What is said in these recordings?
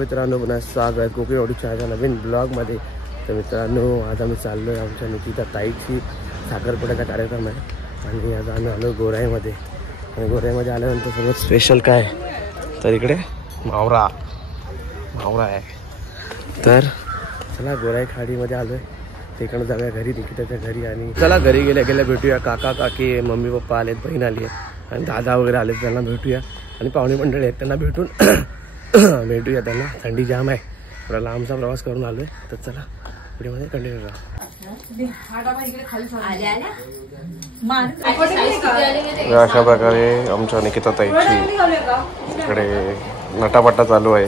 मित्रांनो, पुन्हा स्वागत कोकणी ओडिशाच्या नवीन ब्लॉगमध्ये. तर मित्रांनो, आज आम्ही चाललो आहे आमच्या निकिता ताईची साखरपुड्याचा कार्यक्रम आहे आणि आज आम्ही आलो गोराईमध्ये. आणि गोराईमध्ये आल्यानंतर सर्वात स्पेशल काय तर इकडे मावरा आहे. तर चला गोराई खाडीमध्ये आलो आहे, तिकडं जाऊया घरी, निकिताच्या घरी. आणि चला घरी गेल्या भेटूया. काका काकी मम्मी पप्पा आलेत, बहीण आली आहे आणि दादा वगैरे आलेत, त्यांना भेटूया. आणि पाहुणे मंडळी आहेत त्यांना भेटून भेटूया त्यांना. थंडी जाम आहे, थोडा लांबचा प्रवास करून आलो आहे. तर चला व्हिडिओमध्ये कंटिन्यू करा. अशा प्रकारे आमच्या निकिता ताईची इकडे नटापट्टा चालू आहे.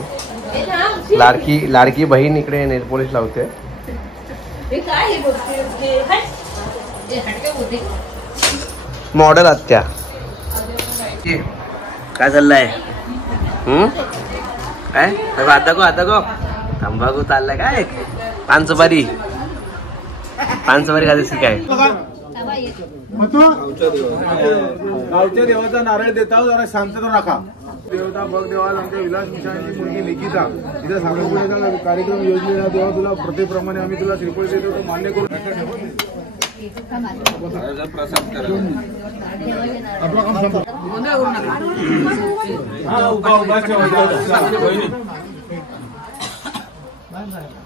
लाडकी बहीण इकडे नेल पॉलिश लावते. मॉडेल आत्या काय चाललंय? काय आता गो तंबाखू चाललाय काय? पान सुपारी खाते काय? गावच्या देवाचा नारळ देता, जरा शांतता राखा. देवता बघ देवा, आमच्या विलास मिश्रांची मुलगी निकिता तिचा साखरपुड्याचा कार्यक्रम योजलेला देवा, तुला प्रथेप्रमाणे आम्ही तुला श्रीफळ देतो, तो मान्य करून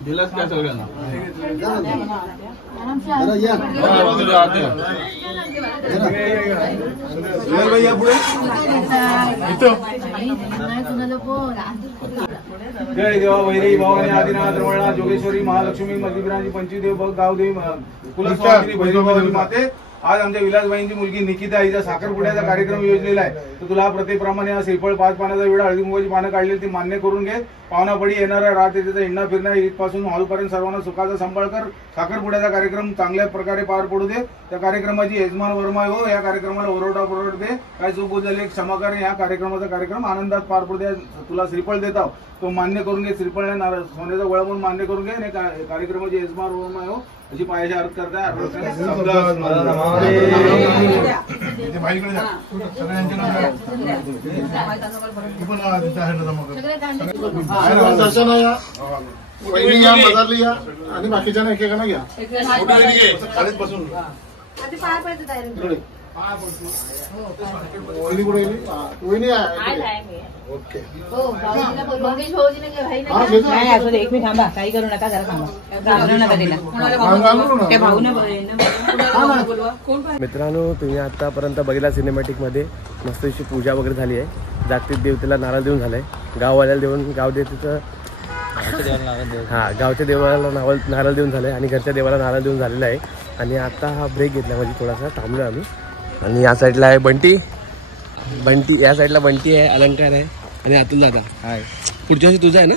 दिलास काय सगळ्यांना. जय देवा वैरी भवानी आदिनाथ रमणा जोगेश्वरी महालक्ष्मी मध्यविराजी पंचदेव बघ गावदेवी कुलस्वामिनी भैरवी माते. आज आमच्या विलासबाईंची मुलगी निकिता हिचा साखरपुड्याचा कार्यक्रम योजलेला आहे. तर तुला प्रत्येकप्रमाणे श्रीफळ 5 पानाचा विडा, हळदी कुंकवाची पानं काढलेली ती मान्य करून घे. पाहुणापडी येणारा रात येते हिंडा फिरणं इथपासून हॉलपर्यंत सर्वांना सुखाचा सांभाळ कर. साखरपुड्याचा कार्यक्रम चांगल्या प्रकारे पार पडू दे. त्या कार्यक्रमाची यजमान वर्मा हो, या कार्यक्रमाला ओरडा दे. काय चूक झाली क्षमा कर. या कार्यक्रम आनंदात पार पडू दे. तुला श्रीफळ देता तो मान्य करून घे. श्रीफळ सोन्याचा गोळा म्हणून मान्य करून घे. आणि कार्यक्रमाची यजमान वर्मा हो अशी पायाच्या अर्थ करताय. आणि बाकीच्या एकेकांना घ्या. एक मिनिट थांबा, काही करू नका, जरा थांबा. मित्रांनो, तुम्ही आतापर्यंत बघितला सिनेमॅटिक मध्ये मस्त अशी पूजा वगैरे झाली आहे. जागतिक देवतेला नारळ देऊन झालाय, गाववाल्याला देऊन गाव देवतेचं गावच्या देवाला नारळ देऊन झालंय आणि घरच्या देवाला नारळ देऊन झालेला आहे. आणि आता हा ब्रेक घेतला म्हणजे थोडासा थांबलो आम्ही. आणि या साईडला आहे बंटी, या साईडला बंटी आहे, अलंकार आहे आणि अतुल दादा हाय. पुढच्या वर्षी तुझा आहे ना?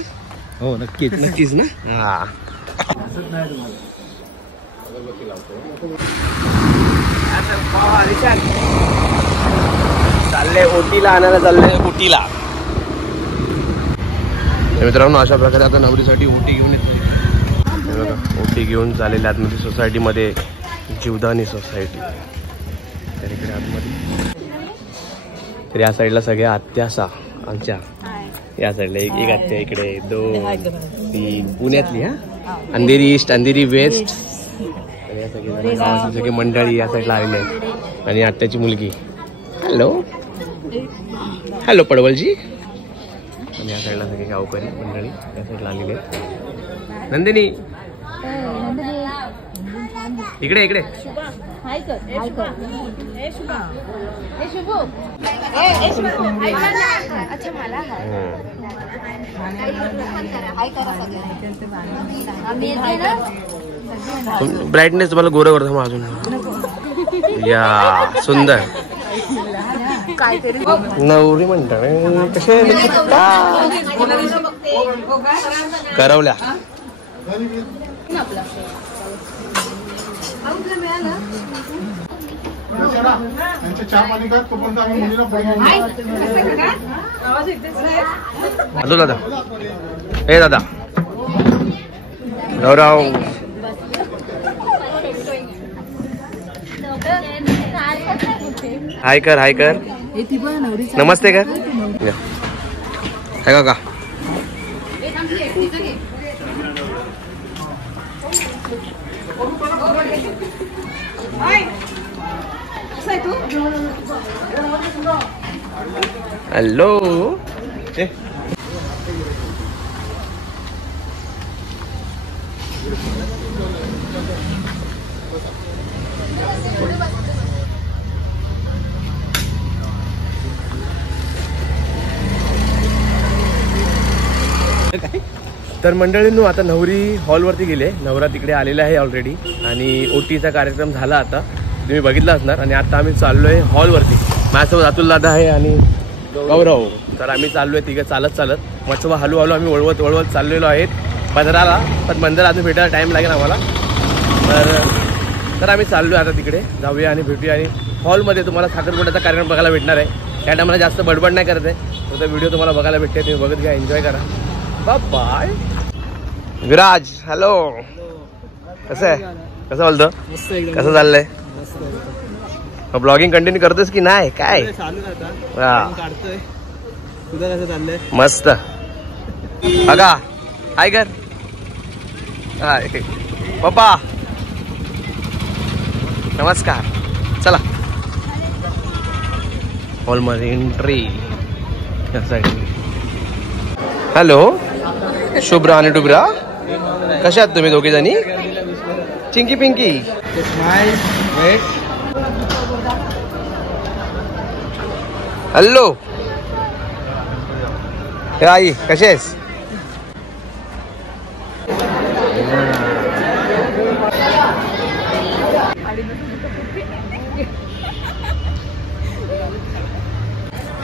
हो नक्कीच ना. हा चालले ओटीला, आणायला चालले ओटीला. मित्रांनो, अशा प्रकारे आता नवरीसाठी ओटी घेऊन येते बघा. ओटी घेऊन चाललेले आतमध्ये सोसायटीमध्ये, जीवदानी सोसायटी. तर इकडे आतमध्ये, तर या साईडला सगळ्या आत्यासा आमच्या. या साईडला एक आत्या, इकडे 2 3 पुण्यातली. Andheri east, Andheri west. आणि या सगळी गावाची सगळी मंडळी या साईडला आलेली आहेत. आणि आत्याची मुलगी हॅलो पडवलजी. आणि या साईडला सगळी गावकरी मंडळी या साईडला आलेली आहेत. नंदिनी इकडे ब्राईटनेस तुम्हाला गोरं करतो मग अजून. या सुंदर नवरी म्हणतात कसे करवल्या. हॅलो दादा, हे दादा राव हाय कर नमस्ते कर. हाय काका हॅलो तर मंडळींनो आता नवरी हॉलवरती गेले. नवरा तिकडे आलेला आहे ऑलरेडी आणि ओटीचा कार्यक्रम झाला आता तुम्ही बघितला असणार. आणि आता आम्ही चाललोय हॉलवरती. माझ्यासोबत अतुल दादा आहे आणि गौरव. तर आम्ही चाललोय तिघं चालत मस्त हळूहळू आम्ही वळवत चाललेलो आहेत मंदिराला. पण मंदिर अजून भेटायला टाइम लागेल आम्हाला. तर आम्ही चाललोय आता तिकडे जाऊया आणि भेटूया. आणि हॉलमध्ये तुम्हाला साखरपुड्याचा कार्यक्रम बघायला भेटणार आहे. त्या टायमाला जास्त बडबड नाही करत आहे. तो व्हिडिओ तुम्हाला बघायला भेटते. तुम्ही बघत घ्या, एन्जॉय करा. बाय. विराज हॅलो. कसं आहे? कसं बोलतो? कसं चाललंय? ब्लॉगिंग कंटिन्यू करतोस की नाही? काय मस्त बघा. हाय कर. हाय पप्पा नमस्कार. चला हॉलमध्ये एंट्री. हॅलो शुभ्रा आणि डुबरा कशा आहात तुम्ही दोघे जणी? चिंकी पिंकी हॅलो. हे आई कशी आहेस?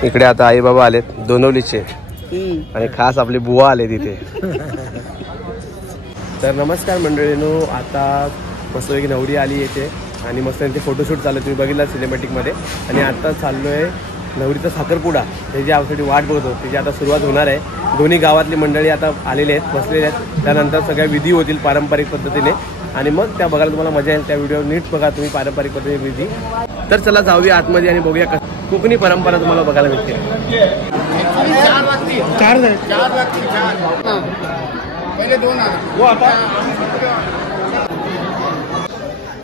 इकडे आता आई बाबा आलेत दोनवलीचे आणि खास आपली बुवा आले तिथे. तर नमस्कार मंडळींनो. आता मस्तपैकी नवरी आली येते आणि मस्त त्यांचे फोटोशूट चालू तुम्ही बघितला सिनेमॅटिकमध्ये. आणि आता चाललोय नवरीचा साखरपुडा. त्याची यासाठी वाट बघतो. त्याची आता सुरुवात होणार आहे. दोन्ही गावातली मंडळी आता आलेले आहेत, बसलेले आहेत. त्यानंतर सगळ्या विधी होतील पारंपरिक पद्धतीने आणि मग त्या बघायला तुम्हाला मजा येईल. त्या व्हिडिओ नीट बघा तुम्ही पारंपरिक पद्धतीने विधी. तर चला जाऊया आतमध्ये आणि बघूया कोकणी परंपरा तुम्हाला बघायला मिळते.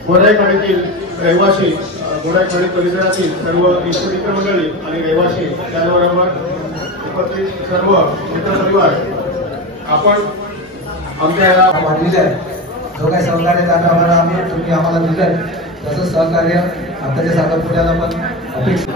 गोराईपाड्यातील रहिवासी, गोराईपाडी परिसरातील सर्व इष्टमित्र मंडळी आणि रहिवासी त्याबरोबर उपस्थित सर्व मित्रपरिवार आपण आमच्या वाढलेले आहे. जो काही सहकार्य त्याप्रमाणे तुम्ही आम्हाला दिलं आहे तसंच सहकार्य आताच्या साखरपुड्याला पण अपेक्षित.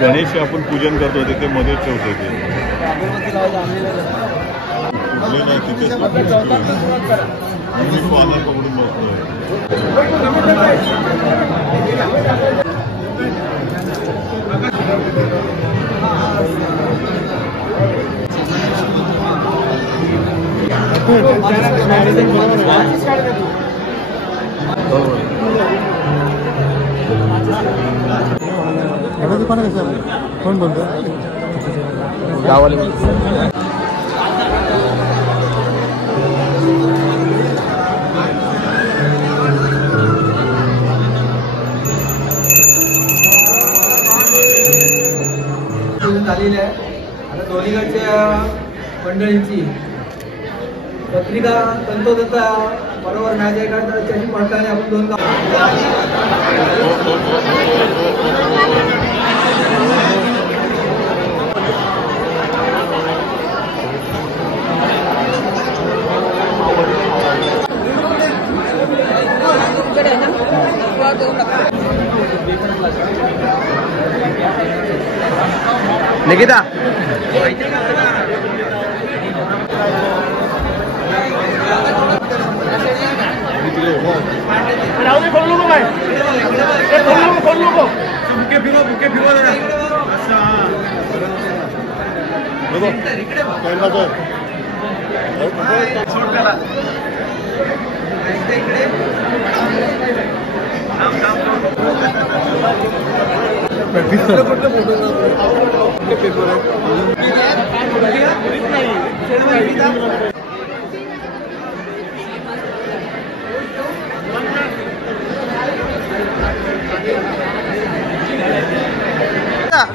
गणेश आपण पूजन करतो ते मध्ये ठेवतो ते नाही तिथेच आधार पकडून बसतोय. कोण बोलतो? गावाला झालेली आहे. आता दोन्हीकडच्या मंडळींची पत्रिका तंतोतंत बरोबर मॅच आहे का तर त्याची पडताना आपण 2 निकिता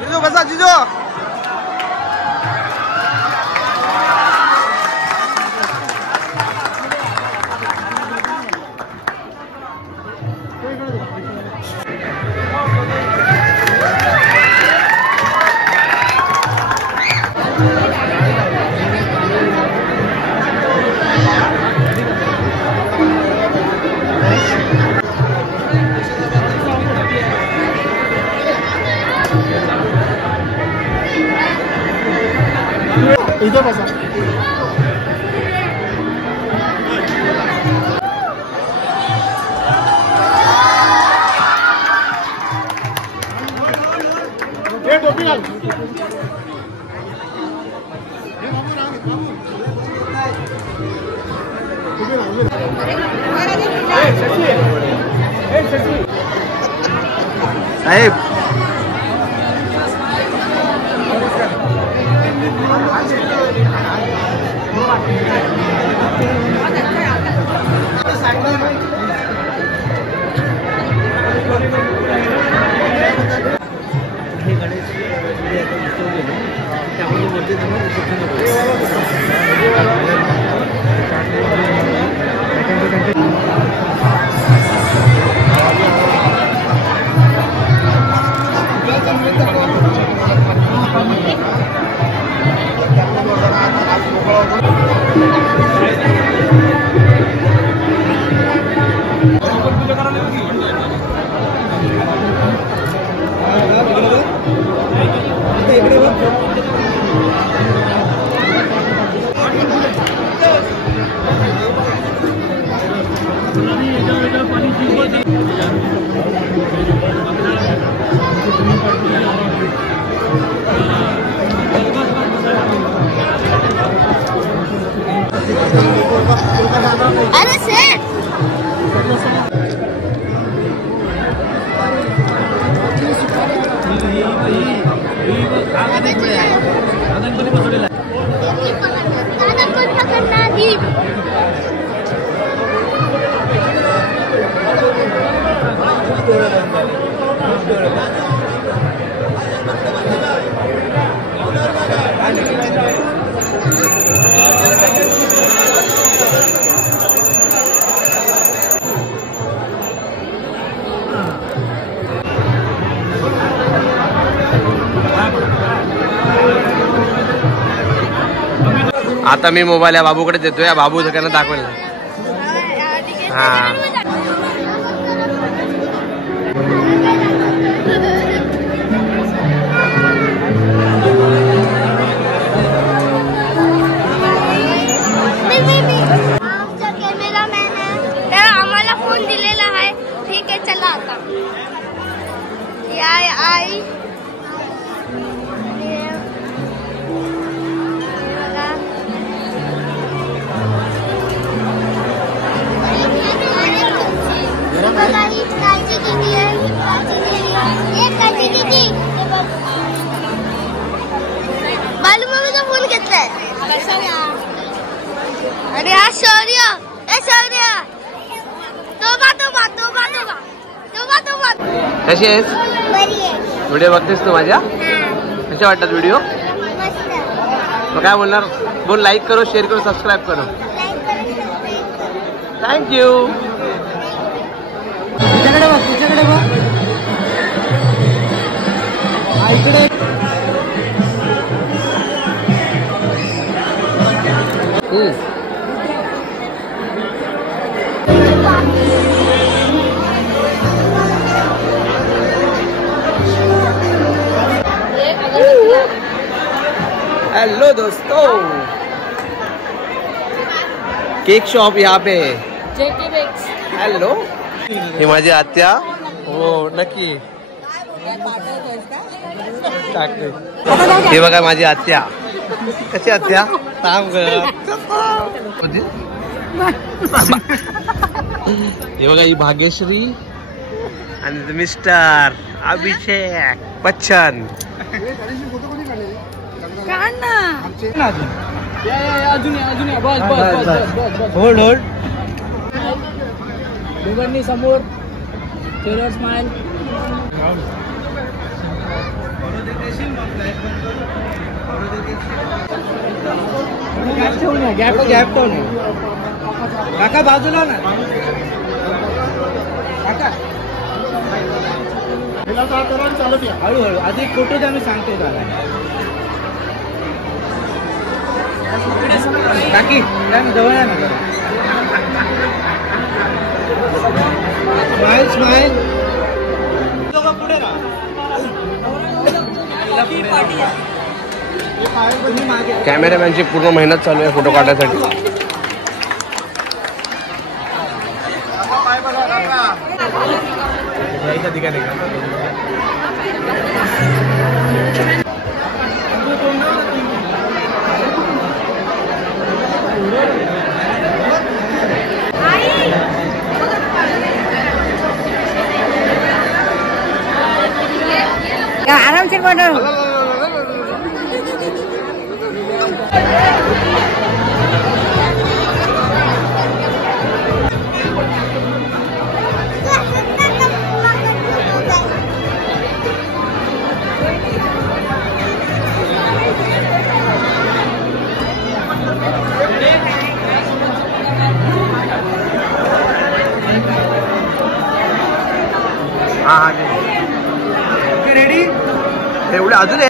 जिजो बसा जिजो इधर बसा ये टोपी घाल साहेब अरे सेठ आता मी मोबाईल या बाबूकडे देतोय, या बाबू सगळ्यांना दाखवेल ना. हा कॅमेरामॅन आहे तर आम्हाला फोन दिलेला आहे. ठीक आहे चला आता या आई बालू मम्मीचा फोन घेतलाय. अरे हा शौर्य, ए शौर्य कशी आहेस? व्हिडिओ बघतेस तू माझ्या? कशा वाटतात व्हिडिओ? मग काय बोलणार? बोल लाईक करो, शेअर करो, सबस्क्राईब करो. थँक्यू. तुझ्याकडे बघ, तुझ्याकडे बघ. इकडे हेलो दोस्तों, केक शॉप यहाँ पे. हॅलो, ही माझी आत्या. हो नक्की टाकते. हे बघा माझी आत्या. कशी आत्या? सांग. हे बघा ही भाग्यश्री आणि mister Abhishek Bachchan. Hold hold. दोघांनी समोर शेअर स्माइल. गॅप गॅप ठेवून काका बाजूला ना. काका हळूहळू आधी फोटो आम्ही सांगतो दादा. काकी जवळ आहे ना. Smile smile. पुढे कॅमेरामॅनची पूर्ण मेहनत चालू आहे फोटो काढण्यासाठी. आरामशीर बनव. रेडी एवढं अजून